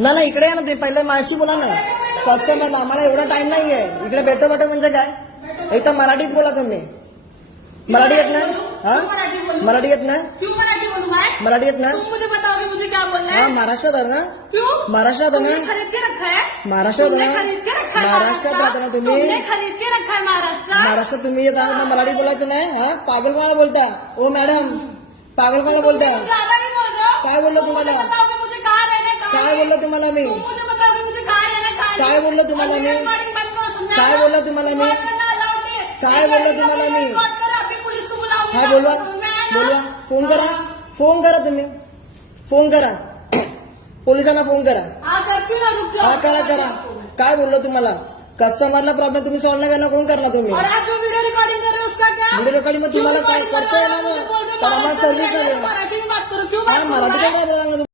ना ना इकडे या ना, तुम्ही पहिले माझ्याशी बोला ना. कस्टमर आम्हाला एवढा टाइम नाहीये. इकडे भेटो म्हणजे काय? एक तर मराठीत बोला तुम्ही. मराठी येत ना? हाँ मराठी येत ना? क्यों मराठी बोलूं मैं? मराठी येत ना? तुम मुझे बताओगे मुझे क्या बोलना है? हाँ महाराष्ट्रात आहे ना? क्यों? महाराष्ट्रात आहे तुमने ना? खरीद के रखा है? महाराष्ट्रात आहे तुमने ना? खरीद के रखा है महाराष्ट्रात राहता ना तुम्ही? तुमने खरीद के रखा है महाराष्ट्र? महाराष्ट्रात तुम्ही येत आहात ना, मराठी बोलायचं नाही. हा पागल कोणाला बोलता? ओ मॅडम पागल कोणाला बोलता? तुम ज्यादा नहीं बोल रहे हो. काय बोललो तुम तुम्हाला? मुझे बताओगे मुझे कहाँ रहना है, कहाँ काय नहीं? बोललो तुम्हाला मी? तुम मुझे बताओगे मुझे कहाँ रहना है, कहाँ काय नहीं? बोललो तुम्हाला और मी? मेरा recording बंद करो, समझा काय ना? बोललो तुम्हाला मी? record करना allowed नहीं है. काय एक बोललो लड़की का तुम्हाला मुझे मी? record करा, अभी पुलिस को बुलाऊंगी. काय बोलवा मैं ना- बोलवा फोन करा. फोन करा तुम्ही. फोन करा. पोलिसांना फोन करा. हाँ करती ना, रुक जाओ. हा करा करा. काय बोललो तुम्हाला? कस्टमरला प्रॉब्लेम तुम्ही सॉल्व्ह नाही करणार, कोण करणार तुम्ही? और आप जो वीडियो रिकॉर्डिंग कर रहे हो उसका क्या? व्हिडिओ रिकॉर्डिंग मग तुम्हाला काय करता येणार ना? पण आम्हाला सर्व्हिस आहे. मराठी में बात करो, क्यों हा बात करो? मराठी काय बोलणार